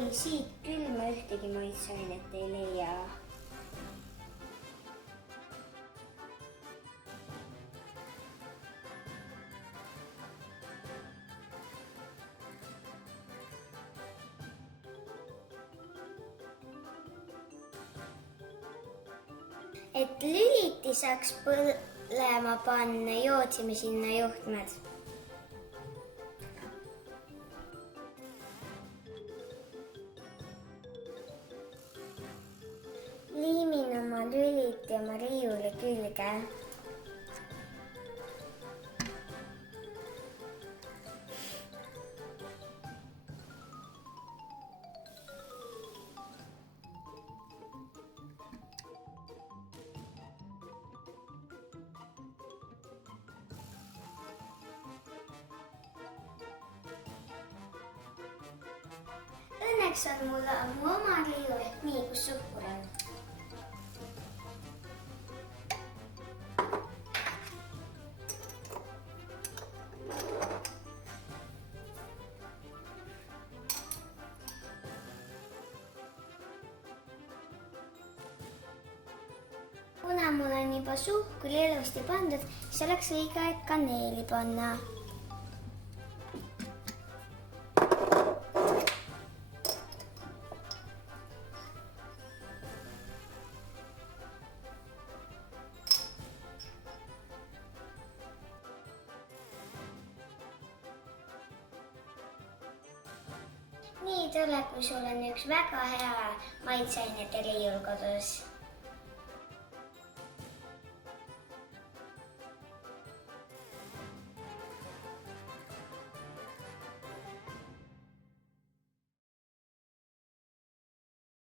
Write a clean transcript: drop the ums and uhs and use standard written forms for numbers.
oi, siit küll ma ühtegi maitseainet ei leia. Et lüliti saaks põlema panna, joodsime sinna juhtmed. Liimin oma lüliti oma riiuli külge. Õnneks on mul mu oma riiul, nii kus suhkur on. Kuna mul on juba suhkur ilusti pandud, siis oleks õige aeg kaneeli panna. Nii tore, kui sul on üks väga hea maitseainete riiul kodus.